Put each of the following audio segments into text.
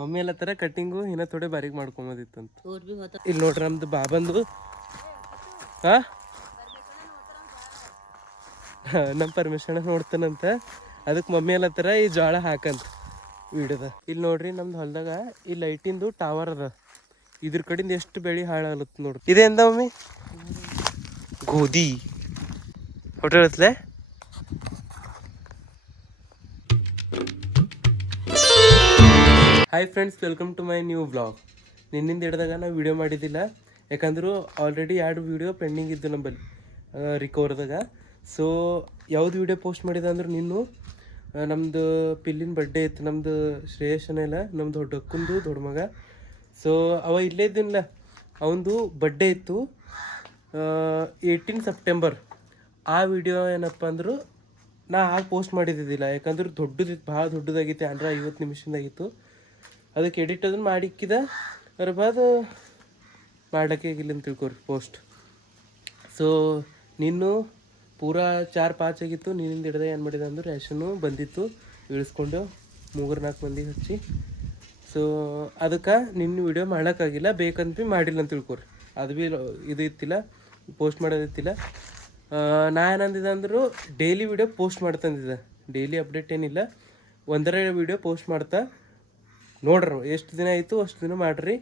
Mummy ಎಲ್ಲ ಥರ cutting ಇನ್ನೂ ಥೋಡೆ ಬಾರಿಗೆ ಮಾಡ್ಕೊಂಬೋದಿತ್ತಂತ. ಇಲ್ಲಿ ನೋಡ್ರಿ ನಮ್ದು ಬಾಬಂದು ಹಾಂ ನಮ್ಮ ಪರ್ಮಿಷನ್ ನೋಡ್ತಾನಂತ. ಅದಕ್ಕೆ ಮಮ್ಮಿ ಎಲ್ಲ ಥರ ಈ ಜೋಳ ಹಾಕಂತ ವಿಡಿಯೋದ. ಇಲ್ಲಿ ನೋಡ್ರಿ ನಮ್ದು ಹೊಲದಾಗ ಈ ಲೈಟಿಂದು ಟವರ್ ಅದ. ಇದ್ರ ಕಡೆಯಿಂದ ಎಷ್ಟು ಬೆಳೆ ಹಾಳಾಗಲತ್ತ ನೋಡ್ರಿ. ಇದೆ ಎಂದ ಮಮ್ಮಿ ಗೋಧಿ ಹೊಟ್ಟೆ. Hi friends, welcome to my new vlog. ನಿನ್ನಿಂದ ಹಿಡ್ದಾಗ ನಾವು ವೀಡಿಯೋ ಮಾಡಿದ್ದಿಲ್ಲ, ಯಾಕಂದ್ರೆ ಆಲ್ರೆಡಿ 2 ವೀಡಿಯೋ ಪೆಂಡಿಂಗ್ ಇದ್ದು ನಂಬಲ್ಲಿ ರಿಕವರ್ದಾಗ. ಸೊ ಯಾವ್ದು ವೀಡಿಯೋ ಪೋಸ್ಟ್ ಮಾಡಿದೆ ಅಂದ್ರೆ ನಿನ್ನು ನಮ್ಮದು ಪಿಲ್ಲಿನ ಬರ್ಡೇ ಇತ್ತು. ನಮ್ಮದು ಶ್ರೇಯಸ್ಸನೆಲ್ಲ ನಮ್ಮದು ದೊಡ್ಡಕ್ಕಂದು ದೊಡ್ಡ ಮಗ. ಸೊ ಅವ ಇಲ್ಲೇ ಇದ್ದಿಲ್ಲ, ಅವನದು ಬರ್ಡೇ ಇತ್ತು 18 ಸೆಪ್ಟೆಂಬರ್. ಆ ವಿಡಿಯೋ ಏನಪ್ಪ ಅಂದ್ರೆ ನಾ ಆಗ ಪೋಸ್ಟ್ ಮಾಡಿದ್ದಿಲ್ಲ, ಯಾಕಂದ್ರೆ ದೊಡ್ಡದಿತ್ತು, ಭಾಳ ದೊಡ್ಡದಾಗಿತ್ತು, 50 ನಿಮಿಷದಾಗಿತ್ತು. ಅದಕ್ಕೆ ಎಡಿಟ್ ಅದನ್ನು ಮಾಡಿಕ್ಕಿದ ಅದ್ರ ಬಾದ ಮಾಡ್ಲಿಕ್ಕೆ ಆಗಿಲ್ಲ ಅಂತ ತಿಳ್ಕೊರಿ ಪೋಸ್ಟ್. ಸೊ ನಿನ್ನು ಪೂರಾ 4-5 ಆಗಿತ್ತು. ನಿನ್ನಿಂದ ಹಿಡ್ದ ಏನು ಮಾಡಿದೆ ಅಂದ್ರೆ ರ್ಯಾಷನ್ನು ಬಂದಿತ್ತು, ಇಳಿಸ್ಕೊಂಡು 3-4 ಮಂದಿಗೆ ಹಚ್ಚಿ. ಸೊ ಅದಕ್ಕೆ ನಿನ್ನ ವಿಡಿಯೋ ಮಾಡೋಕ್ಕಾಗಿಲ್ಲ, ಬೇಕಂತ ಭೀ ಮಾಡಿಲ್ಲ ಅಂತ ತಿಳ್ಕೊರಿ. ಅದು ಭೀ ಇದು ಇತ್ತಿಲ್ಲ, ಪೋಸ್ಟ್ ಮಾಡೋದಿತ್ತಿಲ್ಲ. ನಾ ಏನಂದಿದ್ದೆ ಅಂದರು ಡೈಲಿ ವಿಡಿಯೋ ಪೋಸ್ಟ್ ಮಾಡ್ತಂದಿದ್ದೆ. ಡೈಲಿ ಅಪ್ಡೇಟ್ ಏನಿಲ್ಲ, 1 ವಿಡಿಯೋ ಪೋಸ್ಟ್ ಮಾಡ್ತಾ ನೋಡ್ರಿ. ಎಷ್ಟು ದಿನ ಆಯಿತು ಅಷ್ಟು ದಿನ ಮಾಡಿರಿ.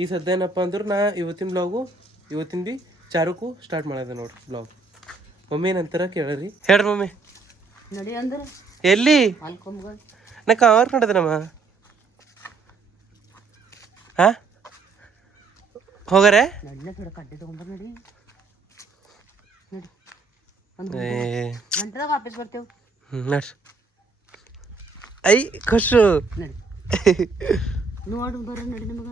ಈ ಸದ್ಯ ಏನಪ್ಪ ಅಂದ್ರೆ ನಾ ಇವತ್ತಿನ ಬ್ಲಾಗು ಇವತ್ತಿನ ಭೀ 4ಕ್ಕೂ ಸ್ಟಾರ್ಟ್ ಮಾಡಿದೆ ನೋಡ್ರಿ ಬ್ಲಾಗ್. ಮಮ್ಮಿ ಏನಂತಾರ ಕೇಳ್ರಿ, ಹೇಳ್ರಿ ಮಮ್ಮಿ. ನಡಿ ಅಂದ್ರೆ ಎಲ್ಲಿ ನಾ ಕವರ್ ನೋಡಿದ್ರಮ್ಮ. ಹಾಂ ಹೋಗಾರೆ ಕಡ್ಡೆ ತಗೊಂಡ್ಬರ್ ನಡಿ. ಗಂಟೆದಾಗ ವಾಪಸ್ ಬರ್ತೇವೆ. ನೋಡ್ರಿ ಐ ಖುಷು ನೋಡು ಬರ್ರಿ ನಡಿ ನಮಗ.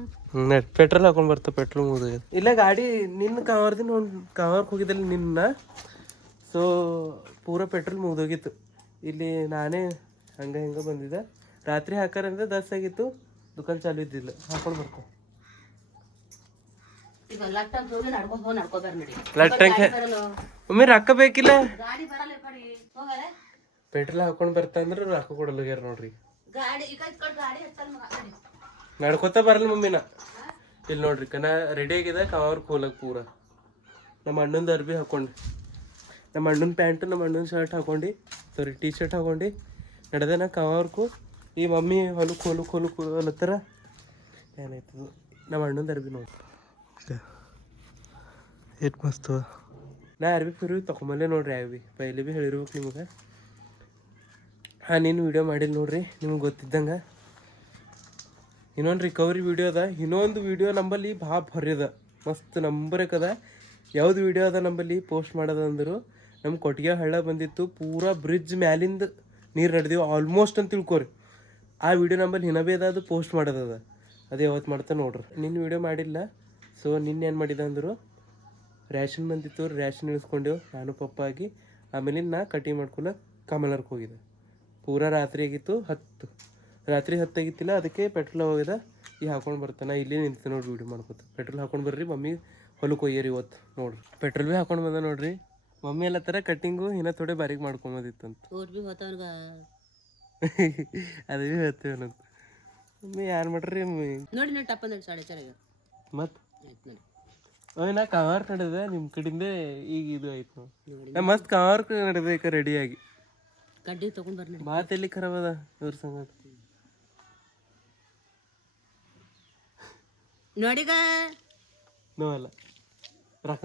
ನಡಿ ಪೆಟ್ರೋಲ್ ಹಾಕೊಂಡು ಬರ್ತಾ, ಪೆಟ್ರೋಲ್ ಮುಗಿದ ಇಲ್ಲ ಗಾಡಿ. ನಿನ್ನ ಕವರ್ದಿನ ಒಂದು ಕವರ್ಗೆ ಹೋಗಿದ್ದಲ್ಲಿ ನಿನ್ನ. ಸೊ ಪೂರಾ ಪೆಟ್ರೋಲ್ ಮುಗಿದೋಗಿತ್ತು. ಇಲ್ಲಿ ನಾನೇ ಹಂಗೆ ಹಿಂಗೆ ಬಂದಿದ್ದೆ. ರಾತ್ರಿ ಹಾಕಾರಂದ್ರೆ 10 ಆಗಿತ್ತು, ದುಕಾನ್ ಚಾಲು ಇದ್ದಿಲ್ಲ. ಹಾಕೊಂಡು ಬರ್ತಾ ಮಮ್ಮಿ ರೊಕ್ಕ ಬೇಕಿಲ್ಲ. ಪೆಟ್ರೋಲ್ ಹಾಕೊಂಡು ಬರ್ತಾ ಅಂದ್ರೆ ರೊಕ್ಕ ಕೊಡಲ್ಗ್ಯಾರ ನೋಡ್ರಿ. ನಡ್ಕೊತ ಬರಲ್ಲ ಮಮ್ಮಿನ. ಇಲ್ಲಿ ನೋಡ್ರಿ ಕನ ರೆಡಿ ಆಗಿದೆ ಕವರ್ ಹೋಲಕ್ ಪೂರ. ನಮ್ಮ ಅಣ್ಣಂದು ಅರ್ಬಿ ಹಾಕೊಂಡು, ನಮ್ಮ ಅಣ್ಣನ ಪ್ಯಾಂಟು, ನಮ್ಮ ಅಣ್ಣನ ಶರ್ಟ್ ಹಾಕೊಂಡು, ಸಾರಿ ಟೀ ಶರ್ಟ್ ಹಾಕೊಂಡು ನಡೆದೆ ನಾ ಕವರ್ಕು. ಈ ಮಮ್ಮಿ ಹೊಲಕ್ಕೆ ಹೊಲತ್ತರ ಏನಾಯ್ತದು. ನಮ್ಮ ಅಣ್ಣಂದು ಅರ್ಬಿ ನೋಡ್ರಿ ಎಷ್ಟು ಮಸ್ತು. ನಾ ಅರ್ಬಿ ಫಿರ್ವಿ ತೊಗೊಂಬಲ್ಲೇ ನೋಡ್ರಿ. ಅರ್ಬಿ ಪೈಲೆ ಭೀ ಹೇಳಿರ್ಬೇಕು ನಿಮಗೆ. ಹಾಂ ನೀನು ವೀಡಿಯೋ ಮಾಡಿಲ್ಲ ನೋಡ್ರಿ, ನಿಮ್ಗೆ ಗೊತ್ತಿದ್ದಂಗೆ. ಇನ್ನೊಂದು ರಿಕವರಿ ವೀಡಿಯೋ ಅದ. ಇನ್ನೊಂದು ವೀಡಿಯೋ ನಂಬಲ್ಲಿ ಭಾಳ ಭರ್ಯದ, ಮಸ್ತ್ ನಂಬರಕ್ಕದ. ಯಾವ್ದು ವೀಡಿಯೋ ಅದ ನಂಬಲ್ಲಿ ಪೋಸ್ಟ್ ಮಾಡೋದ ಅಂದರು, ನಮ್ಮ ಕೊಟ್ಟಿಗೆ ಹಳ್ಳ ಬಂದಿತ್ತು, ಪೂರಾ ಬ್ರಿಡ್ಜ್ ಮ್ಯಾಲಿಂದ ನೀರು ನಡೆದೀವಿ ಆಲ್ಮೋಸ್ಟ್ ಅಂತ ತಿಳ್ಕೊರಿ. ಆ ವಿಡಿಯೋ ನಂಬಲ್ಲಿ ಇನ್ನೂ ಭೀ ಅದು ಪೋಸ್ಟ್ ಮಾಡೋದದ. ಅದು ಯಾವತ್ತು ಮಾಡ್ತಾ ನೋಡ್ರಿ. ನಿನ್ನ ವೀಡಿಯೋ ಮಾಡಿಲ್ಲ. ಸೊ ನಿನ್ನೆ ಏನು ಮಾಡಿದೆ ಅಂದರು, ರ್ಯಾಷನ್ ಬಂದಿತ್ತು, ರ್ಯಾಷನ್ ಇಳಿಸ್ಕೊಂಡೆವು ನಾನು ಪಪ್ಪ ಆಗಿ. ಆಮೇಲೆ ನಾ ಕಟಿಂಗ್ ಮಾಡ್ಕೊಂಡು ಕಮಲರ್ಗೆ ಹೋಗಿದೆ. ಪೂರಾ ರಾತ್ರಿ ಆಗಿತ್ತು, ರಾತ್ರಿ 10 ಆಗಿತ್ತಿಲ್ಲ. ಅದಕ್ಕೆ ಪೆಟ್ರೋಲ್ ಹೋಗಿದೆ. ಈಗ ಹಾಕೊಂಡು ಬರ್ತಾನೆ, ಇಲ್ಲಿ ನಿಂತು ನೋಡಿ ವೀಡಿಯೋ ಮಾಡ್ಕೊತ. ಪೆಟ್ರೋಲ್ ಹಾಕೊಂಡು ಬರ್ರಿ ಮಮ್ಮಿ, ಹೊಲಕ್ಕೆ ಒಯ್ಯರಿ ಇವತ್ತು ನೋಡ್ರಿ. ಪೆಟ್ರೋಲ್ ಭೀ ಹಾಕೊಂಡು ಬಂದ ನೋಡ್ರಿ. ಮಮ್ಮಿ ಎಲ್ಲ ಥರ ಕಟ್ಟಿಂಗು ಇನ್ನೂ ಥೋಡೆ ಬಾರಿಗೆ ಮಾಡ್ಕೊಂಬೋದಿತ್ತಂತ. ಅದು ಭೀ ಹೇಳ್ತೇವನಂತ. ಮಮ್ಮಿ ಯಾರು ಮಾಡ್ರಿ ನೋಡಿ ನೋಡಿ ಟಪ್ಪ ನೋಡಿ 4:30 ಮತ್ತು ನಾ ಕವರ್ ನಡೆದೆ ನಿಮ್ಮ ಕಡೆಯಿಂದ. ಈಗ ಇದು ಆಯ್ತು ನಾ ಮಸ್ತ್ ಕವರ್ ನಡೆದ ರೆಡಿಯಾಗಿ. ಕಡ್ಡಿ ತಗೊಂಡ್ ಬರ್ರಿ. ಮಾತೆಲ್ಲಿ ಖರಾಬ್ ಅದ ಇವ್ರ ಸಂಗಟ ನೋಡಿಗ ನೋವಲ್ಲ. ರೊಕ್ಕ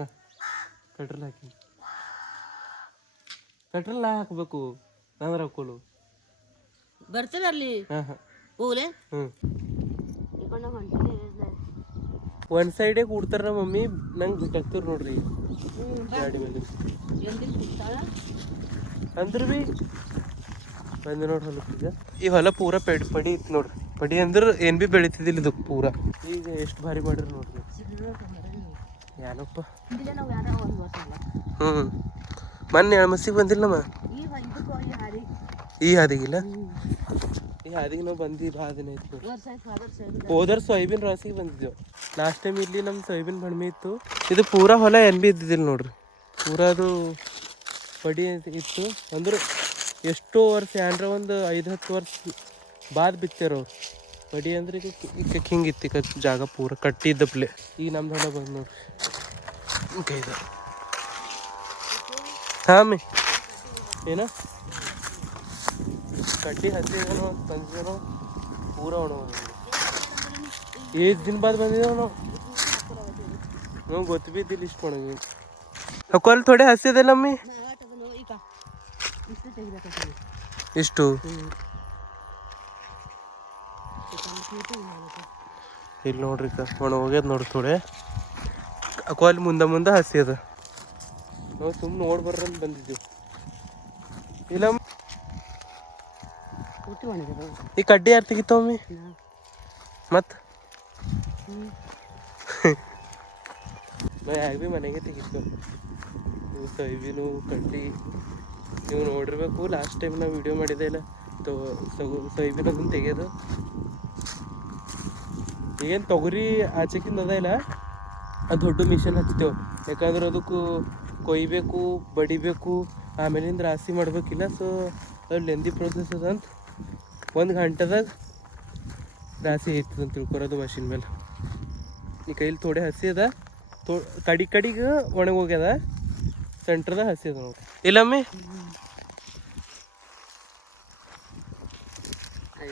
ಪೆಟ್ರೋಲ್ ಹಾಕಿ, ಪೆಟ್ರೋಲ್ ನಾ ಹಾಕಬೇಕು, ನಾನು ರೊಕ್ಕಲು ಬರ್ತೇವೆ ಅಲ್ಲಿ. ಹಾಂ ಹಾಂ ಹೋಗ್ಲೆ. ಒಂದು ಸೈಡೇ ಕೂಡ್ತಾರ ಮಮ್ಮಿ, ನಂಗೆ ಬಿಟ್ಟಾಕ್ತಿವ್ರು ನೋಡ್ರಿ ಗಾಡಿ ಮೇಲೆ. ಅಂದ್ರೆ ಭೀ ಬಂದು ನೋಡಿ ಹೊಲಕ್ಕೆ. ಈ ಹೊಲ ಪೂರ ಪಡಿ ಇತ್ತು ನೋಡ್ರಿ. ಪಡಿ ಅಂದ್ರೆ ಏನು ಭೀ ಬೆಳಿತಿದ್ದಿಲ್ಲ ಇದು ಪೂರ. ಈಗ ಎಷ್ಟು ಭಾರಿ ಮಾಡ್ರಿ ನೋಡ್ರಿ. ಏನಪ್ಪ ಮೊನ್ನೆ ಎಳ್ಮಸಿಗೆ ಬಂದಿಲ್ಲಮ್ಮ. ಈ ಹಾದಿಗಿಲ್ಲ, ಈ ಹಾದಿಗೆ ನಾವು ಬಂದು ಭಾಳ ದಿನ ಆಯ್ತು. ಹೋದ್ರ ಸೋಯಾಬೀನ್ ರಾಸಿಗೆ ಬಂದಿದ್ದೆವು ಲಾಸ್ಟ್ ಟೈಮ್. ಇಲ್ಲಿ ನಮ್ಮ ಸೋಯಾಬೀನ್ ಬಣ್ಮೆ ಇತ್ತು. ಇದು ಪೂರಾ ಹೊಲ ಏನು ಭೀ ಇದ್ದಿದ್ದಿಲ್ಲ ನೋಡ್ರಿ. ಪೂರಾ ಅದು ಪಡಿ ಇತ್ತು. ಅಂದ್ರೆ ಎಷ್ಟೋ ವರ್ಷ, ಅಂದ್ರೆ ಒಂದು 5-10 ವರ್ಷ ಬಾದ್ ಬಿತ್ತಾರ ಅವ್ರು. ಮಡಿ ಅಂದ್ರೆ ಈಗ ಹಿಂಗಿತ್ತು ಈಗ ಜಾಗ ಪೂರ ಕಟ್ಟಿದ್ದಪ್ಲೆ. ಈಗ ನಮ್ದು ಹೊಲ ಬಂದು ನೋಡ್ರಿ ಕೈದು. ಹಾಂ ಮಿ ಏನ ಕಡ್ಡಿ ಹಸಿದೇನೋ ತಂದಿದ್ದೇನೋ ಪೂರ ಒಣ ಏಜ್ ದಿನ ಬಾದ್ ಬಂದಿದ್ದೇವೆ ನಾವು ಗೊತ್ತು ಬಿದ್ದಿಲ್ಲ ಇಷ್ಟು ಒಣಗಿ. ಅಲ್ಲಿ ಥೋಡೆ ಹಸಿದಲ್ಲ ಮಮ್ಮಿ ಇಷ್ಟು ಇಲ್ಲಿ ನೋಡ್ರಿ ಒಣ ಹೋಗ್ಯದ ನೋಡ್ರಿ ಥೋಡೆ. ಅಲ್ಲಿ ಮುಂದೆ ಹಸಿ ಅದ. ನಾವು ಸುಮ್ಮನೆ ನೋಡಿ ಬರ್ರಿ ಅಂತ ಬಂದಿದ್ದೀವಿ. ಇಲ್ಲ ಈ ಕಡ್ಡಿ ಯಾರು ತೆಗಿತಾವಮ್ಮಿ ಮತ್ತು ಯಾಕೆ ಭೀ ಮನೆಗೆ ತೆಗಿತಾವ ಇವು ಸೈಬಿನು ಕಡ್ಡಿ. ನೀವು ನೋಡಿರ್ಬೇಕು ಲಾಸ್ಟ್ ಟೈಮ್ ನಾವು ವಿಡಿಯೋ ಮಾಡಿದೆ ಇಲ್ಲ ಸೈಬಿನ ಅದನ್ನು ತೆಗೆಯೋದು. ಈಗೇನು ತೊಗರಿ ಆಚೆಕಿಂದ ಅದ ಇಲ್ಲ ಅದು ದೊಡ್ಡ ಮಿಷನ್ ಹಚ್ತೇವೆ. ಯಾಕಂದ್ರೆ ಅದಕ್ಕೂ ಕೊಯ್ಬೇಕು ಬಡಿಬೇಕು ಆಮೇಲಿಂದ ರಾಶಿ ಮಾಡ್ಬೇಕಿಲ್ಲ. ಸೊ ಅದು ಲೆಂದಿ ಪ್ರೊಸೆಸ್ ಅದ ಅಂತ 1 ಗಂಟೆದಾಗ ರಾಶಿ ಐತದ ಅಂತ ತಿಳ್ಕೊರೋದು ಮಷಿನ್ ಮೇಲೆ. ಈ ಕೈಲಿ ಥೋಡೆ ಹಸಿ ಅದ, ಕಡಿಗೆ ಒಣಗಿ ಹೋಗ್ಯದ, ಸೆಂಟ್ರದಾಗ ಹಸಿ ಅದ ನೋಡ್ರಿ. ಇಲ್ಲಮ್ಮಿ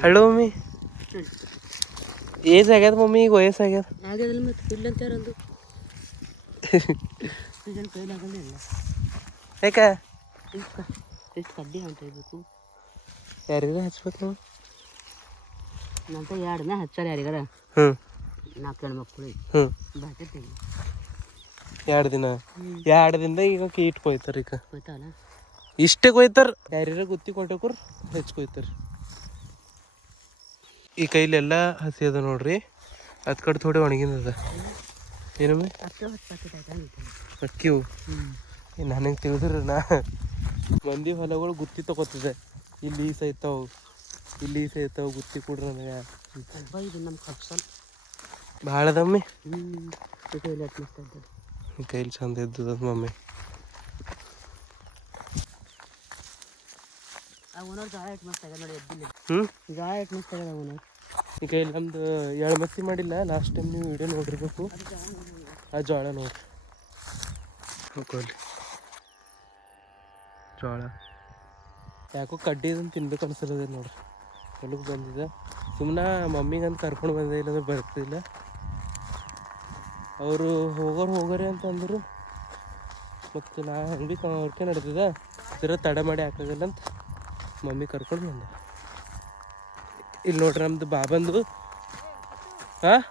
ಹಲೋ ಮಮ್ಮಿ ಏಜ್ ಆಗ್ಯದ ಮಮ್ಮಿ ಈಗ ವಯಸ್ಸಾಗ್ಯದ ಆಗ್ಯದಲ್ಲ ಮತ್ತು ಇಲ್ಲ ಅಂತಾರಂದು ಯಾಕೆ ಎಷ್ಟು ಕಡ್ಡಿ ಅಂತ ಇರಬೇಕು. ಯಾರಿಗಾರ ಹಚ್ಬೇಕು ನಾವು ನಂತ 2 ದಿನ ಹಚ್ಚಾರ ಯಾರಿಗಾರ. 4 ಜನ ಮಕ್ಕಳು ಬಾಕಿ ತೆಗಿ 2 ದಿನದಿಂದ ಈಗ ಕೀಟ್ ಕೊಯ್ತಾರೆ. ಈಗ ಗೊತ್ತಲ್ಲ ಇಷ್ಟೇ ಕೊಯ್ತಾರ. ಯಾರ್ಯಾರ ಗುತ್ತಿ ಕೊಟ್ಟಕೋರ್ ಹೆಚ್ಚು ಈ ಕೈಲೆಲ್ಲ ಹಸಿ ಅದ ನೋಡ್ರಿ. ಅದ್ ಕಡೆ ಥೋಡೆ ಒಣಗಿಂದ ಏನಮ್ಮಿ ಅಕ್ಕಿವು. ನನಗೆ ತಿಳಿದ್ರೆ ಮಂದಿ ಹೊಲಗಳು ಗುತ್ತಿ ತಗೋತಿದ್ದೆ. ಇಲ್ಲಿ ಸೈತಾವು ಇಲ್ಲಿ ಸೈತಾವು ಗುತ್ತಿ ಕೊಡ್ರಿ ನನಗೆ. ನಮ್ಮ ಕಪ್ಸಲ್ ಭಾಳ ಅದಮ್ಮಿ ಈ ಕೈಲಿ ಚಂದ ಇದ್ದದ ಮಮ್ಮಿ. ಈ ಕೈಲಿ ನಮ್ದು ಎಳ್ಮಸಿ ಮಾಡಿಲ್ಲ. ಲಾಸ್ಟ್ ಟೈಮ್ ನೀವು ವಿಡಿಯೋ ನೋಡಿರ್ಬೇಕು. ಆ ಜೋಳ ನೋಡ್ರಿ ಹೋಗೋಲಿ ಜೋಳ ಯಾಕೋ ಕಡ್ಡಿದಂತ ತಿನ್ಬೇಕು ಅನ್ಸಲ್ಲದ ನೋಡ್ರಿ. ಹೊಲಕ್ಕೆ ಬಂದಿದ್ದ ಸುಮ್ಮನೆ ಮಮ್ಮಿಗಂತ ಕರ್ಕೊಂಡು ಬಂದೆ, ಇಲ್ಲಾಂದ್ರೆ ಬರ್ತಿಲ್ಲ. ಅವರು ಹೋಗೋರಿ ಅಂತ ಅಂದರು. ಮತ್ತು ನಾ ಹೆಂಗೆ ಭೀ ಅವ್ರಿಗೆ ನಡ್ದಿದ್ದ ಜರ ತಡ ಮಾಡಿ ಹಾಕೋದಿಲ್ಲ ಅಂತ ಮಮ್ಮಿ ಕರ್ಕೊಂಡು ಬಂದ. ಇಲ್ಲಿ ನೋಡ್ರಿ ನಮ್ದು ಬಾಬಂದು ಹಾಂ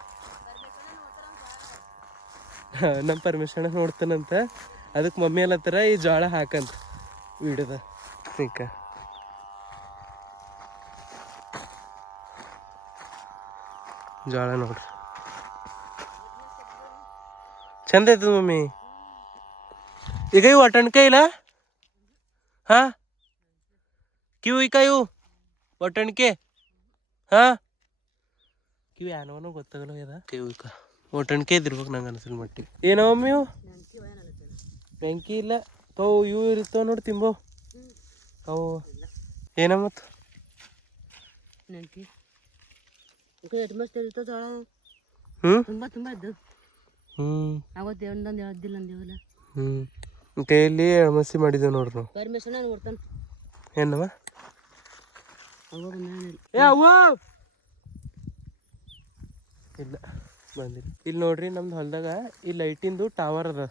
ನಮ್ಮ ಪರ್ಮಿಷನ್ ನೋಡ್ತಾನಂತ. ಅದಕ್ಕೆ ಮಮ್ಮಿ ಅಲ್ಲತ್ತಾರ ಈ ಜೋಳ ಹಾಕಂತ ವಿಡಿಯೋದ. ಈಗ ಜೋಳ ನೋಡ್ರಿ ಚಂದ ಐತದ ಮಮ್ಮಿ. ಈಗ ಇವು ಒಟ್ಟಣ್ಕೆ ಇಲ್ಲ ಹಾಂ ಕಿವು ಈಗ ಇವು ಒಟ್ಟಣ್ಕೆ ಹಾಂ ಕಿವು ಏನೋ ಗೊತ್ತಾಗಲ್ಲ ಅದ. ಕಿವು ಈಗ ಒಟ್ಟಣ್ಕೆ ಇದ್ದಿರ್ಬೇಕು ನಂಗೆ ಅನ್ಸಲ್ ಮಟ್ಟಿಗೆ. ಏನೋ ಮಮ್ಮಿ ಇವು ಬೆಂಕಿ ಇಲ್ಲ ತೋ ಇವು ಇರ್ತಾವ ನೋಡಿ ತಿಂಬೋ ಅವು ಏನ ಮತ್ತು ಕೈಯಲ್ಲಿ ಎಳ್ಮಸಿ ಮಾಡಿದ್ದೇವೆ ನೋಡ್ರಿ ನಾವು. ಏನವ ಇಲ್ಲ ಬಂದಿಲ್ಲ. ಇಲ್ಲಿ ನೋಡ್ರಿ ನಮ್ದು ಹೊಲದಾಗ ಈ ಲೈಟಿಂದು ಟವರ್ ಅದ.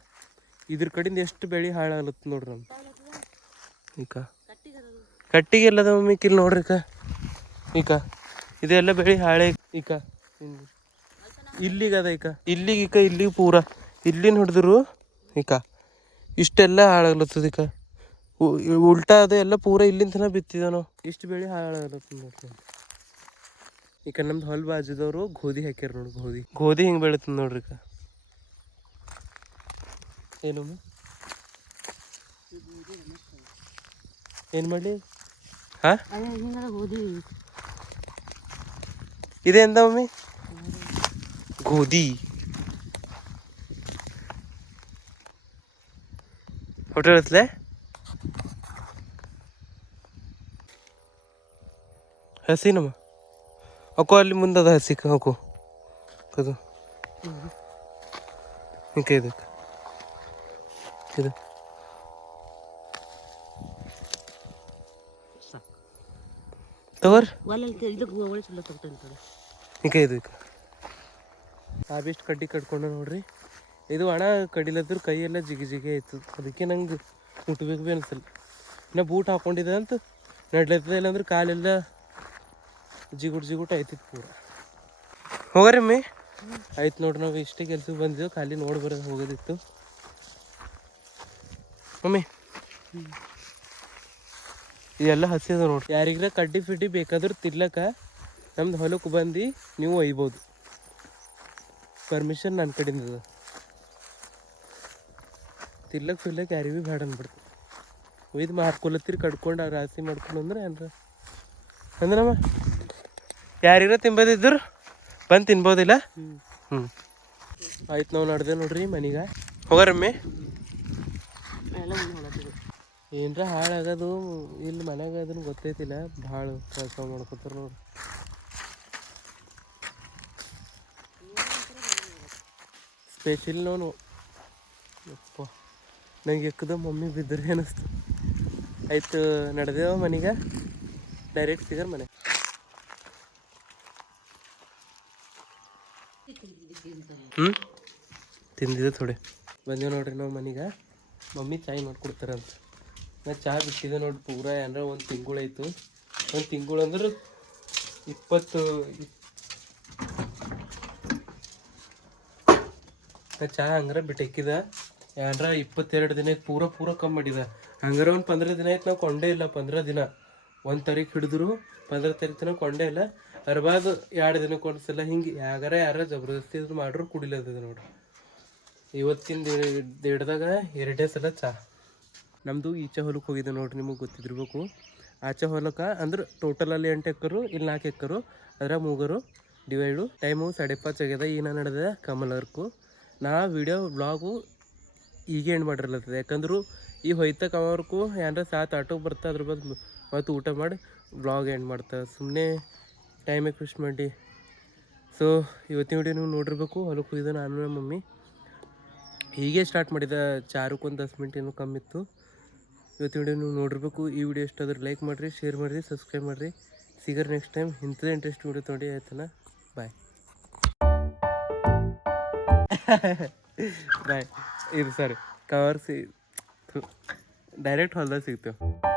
ಇದ್ರ ಕಡೆಯಿಂದ ಎಷ್ಟು ಬೆಳೆ ಹಾಳಾಗ್ಲತ್ತ ನೋಡ್ರಿ ನಮ್ದು. ಈಗ ಕಟ್ಟಿಗೆ ಎಲ್ಲದ ಮಮ್ಮಿ ಇಲ್ಲಿ ನೋಡ್ರಿ ಈಗ ಇದೆಲ್ಲ ಬೆಳೆ ಹಾಳೆ. ಈಗ ಇಲ್ಲಿಗದ ಈಗ ಇಲ್ಲಿಗೆ ಪೂರ ಇಲ್ಲಿನ ಹಿಡಿದ್ರು ಈಗ ಇಷ್ಟೆಲ್ಲ ಹಾಳಾಗ್ಲತ್ತದ. ಈಗ ಉಲ್ಟಾ ಅದು ಎಲ್ಲ ಪೂರ ಇಲ್ಲಿಂದ ತನಕ ಬಿತ್ತಿದ ನಾವು. ಇಷ್ಟು ಬೆಳೆ ಹಾಳಾಗ್ಲತ್ತದ ನೋಡ್ರಿ. ಈಗ ನಮ್ದು ಹೊಲ ಬಾಜುದವರು ಗೋಧಿ ಹಾಕ್ಯಾರ ನೋಡಿ. ಗೋಧಿ ಹಿಂಗೆ ಬೆಳೀತದ ನೋಡ್ರಿ. ಈಗ ಏನು ಏನು ಮಾಡಲಿ ಹಾಂ ಇದೆ ಎಂದ ಮಮ್ಮಿ ಗೋಧಿ ಹೋಟೆಲ್ ಹತ್ಲೆ ಹಸಿ ನಮ್ಮ ಹಾಕೋ ಅಲ್ಲಿ ಮುಂದದ ಹಸಿಕ ಹಾಕೋ ಅದು ಹಿಂಗೆ ಇದಕ್ಕೆ ಇದು ತಗೋರಿ ಹಿಂಗೆ ಇದು ಆಬಿಷ್ಟು ಕಡ್ಡಿ ಕಟ್ಕೊಂಡು ನೋಡ್ರಿ ಇದು ಹಣ ಕಡಿಲದ್ರ ಕೈ ಎಲ್ಲ ಜಿಗಿ ಜಿಗಿ ಆಯ್ತು ಅದಕ್ಕೆ ನಂಗೆ ಮುಟ್ಬೇಕು ಭೀ ಅನ್ಸಲ್ಲ ಇನ್ನು ಬೂಟ್ ಹಾಕೊಂಡಿದ್ದೆ ಅಂತ ನಡ್ಲತ್ತದ ಇಲ್ಲಾಂದ್ರೆ ಕಾಲೆಲ್ಲ ಜಿಗುಟ್ ಆಯ್ತಿತ್ತು ಪೂರ ಹೋಗ್ರಿ ಮಮ್ಮಿ ಆಯ್ತು ನೋಡ್ರಿ ನಾವು ಇಷ್ಟೇ ಕೆಲ್ಸಕ್ಕೆ ಬಂದಿದ್ದೆವು ಖಾಲಿ ನೋಡಿ ಬರೋದು ಹೋಗೋದಿತ್ತು ಮಮ್ಮಿ ಇದೆಲ್ಲ ಹಸಿ ಅದ ನೋಡ್ರಿ ಯಾರಿಗ್ರ ಕಡ್ಡಿ ಫಿಡ್ಡಿ ಬೇಕಾದ್ರೂ ತಿರ್ಲಕ್ಕ ನಮ್ದು ಹೊಲಕ್ಕೆ ಬಂದು ನೀವು ಒಯ್ಬೋದು ಪರ್ಮಿಷನ್ ನನ್ನ ಕಡೆಯಿಂದ ಅದ ತಿರ್ಲಕ್ಕೆ ಫಿರ್ಲಕ್ಕೆ ಯಾರಿಗೂ ಭೀ ಬೇಡ ಅಂದ್ಬಿಡ್ತು ಒಯ್ದು ಮಾರ್ಕೊಲತ್ತಿರಿ ಕಡ್ಕೊಂಡು ಆ ರಾಸಿ ಮಾಡ್ಕೊಂಡು ಅಂದ್ರೆ ಏನ್ರ ಅಂದ್ರಮ್ಮ ಯಾರಿಗ್ರ ತಿಂಬೋದಿದ್ರು ಬಂದು ತಿನ್ಬೋದಿಲ್ಲ ಹ್ಞೂ ಆಯ್ತು ನಾವು ನಡೆದೆ ನೋಡ್ರಿ ಮನೆಗೆ ಹೋಗಾರಮ್ಮಿ ಏನರ ಹಾಳಾಗೋದು ಇಲ್ಲಿ ಮನ್ಯಾಗ ಅದನ್ನು ಗೊತ್ತೈತಿಲ್ಲ ಭಾಳ ಕೆಲಸ ಮಾಡ್ಕೊತಾರೆ ನೋಡ್ರಿ ಸ್ಪೆಷಲ್ ನೋನು ಅಪ್ಪ ನಂಗೆ ಎಕ್ಕದ ಮಮ್ಮಿ ಬಿದ್ದರೆ ಅನ್ನಿಸ್ತು ಆಯ್ತು ನಡೆದೇವ ಮನೆಗೆ ಡೈರೆಕ್ಟ್ ಸಿಗರ್ ಮನೆ ತಿಂದಿದ್ದೆ ಥೋಡೆ ಬಂದೇವು ನೋಡ್ರಿ ನಾವು ಮನೆಗೆ ಮಮ್ಮಿ ಚಾಯ್ ಮಾಡ್ಕೊಡ್ತಾರಂತ ನಾ ಚಹಾ ಬಿಟ್ಟಿದ್ದೆ ನೋಡಿ ಪೂರ ಏನಾರ ಒಂದು ತಿಂಗಳಾಯ್ತು ಒಂದು ತಿಂಗಳು ಅಂದ್ರೆ 20 ನಾ ಚಹಾ ಹಂಗಾರ ಬಿಟ್ಟಿಕ್ಕಿದ ಏನಾರ 22 ದಿನ ಆಯ್ತು ಪೂರ ಕಮ್ಮಿ ಮಾಡಿದ ಹಂಗಾರ ಒಂದು 15 ದಿನ ಆಯ್ತು ನಾವು ಕೊಂಡೇ ಇಲ್ಲ 15 ದಿನ 1 ತಾರೀಕು ಹಿಡಿದ್ರು 15 ತಾರೀಕು ತನಕ ಕೊಂಡೇ ಇಲ್ಲ ಅರ್ಬಾದ್ 2 ದಿನಕ್ಕೆ ಒಂದ್ಸಲ ಹಿಂಗೆ ಯಾರ ಜಬರ್ದಸ್ತಿ ಇದು ಮಾಡ್ರು ಕುಡಿಲತ್ತದ ನೋಡ್ರಿ ಇವತ್ತಿನ ದೇಡ್ದಾಗ 2 ಸಲ ಚಹಾ ನಮ್ಮದು ಈಚೆ ಹೊಲಕ್ಕೆ ಹೋಗಿದ್ದೆ ನೋಡ್ರಿ ನಿಮಗೆ ಗೊತ್ತಿದ್ದಿರ್ಬೇಕು ಆಚೆ ಹೊಲಕ್ಕೆ ಅಂದ್ರೆ ಟೋಟಲಲ್ಲಿ 8 ಎಕರು ಇಲ್ಲಿ 4 ಎಕರು ಅದ್ರ 3 ಡಿವೈಡು ಟೈಮು 5:30 ಆಗ್ಯದ ಈಗ ನಡೆದ ಕಮಲರ್ಕು ನಾ ವಿಡಿಯೋ ಬ್ಲಾಗು ಈಗ ಎಂಡ್ ಮಾಡಿರ್ಲತ್ತದ ಯಾಕಂದ್ರೆ ಈ ಹೊಯ್ತ ಕಮರ್ಕು ಏನಾರ 7 ಆಟೋಗೆ ಬರ್ತಾ ಅದ್ರ ಬದ್ ಮತ್ತು ಊಟ ಮಾಡಿ ಬ್ಲಾಗ್ ಎಂಡ್ ಮಾಡ್ತಾ ಸುಮ್ಮನೆ ಟೈಮೇ ಖುಷಿ ಮಾಡಿ ಸೊ ಇವತ್ತಿನ ವಿಡಿಯೋ ನೀವು ನೋಡಿರ್ಬೇಕು ಹೊಲಕ್ಕೆ ಹೋಗಿದ್ದೆ ನಾನು ನಮ್ಮ ಮಮ್ಮಿ ಹೀಗೆ ಸ್ಟಾರ್ಟ್ ಮಾಡಿದ 4ಕ್ಕೆ 10 ಮಿನಿಟ್ ಏನೋ ಕಮ್ಮಿತ್ತು ಇವತ್ತಿನ ವಿಡಿಯೋ ನೀವು ನೋಡಿರ್ಬೇಕು ಈ ವಿಡಿಯೋ ಇಷ್ಟಾದ್ರೆ ಲೈಕ್ ಮಾಡಿರಿ ಶೇರ್ ಮಾಡಿರಿ ಸಬ್ಸ್ಕ್ರೈಬ್ ಮಾಡಿರಿ ಸಿಗರ್ ನೆಕ್ಸ್ಟ್ ಟೈಮ್ ಇಂಥದೇ ಇಂಟ್ರೆಸ್ಟ್ ವಿಡಿಯೋ ತೊಗೊಂಡು ಆಯ್ತನ ಬಾಯ್ ಬಾಯ್ ಇದು ಸರಿ ಕವರ್ಸಿ ಡೈರೆಕ್ಟ್ ಹೊಲ್ದಾಗ ಸಿಗ್ತೇವೆ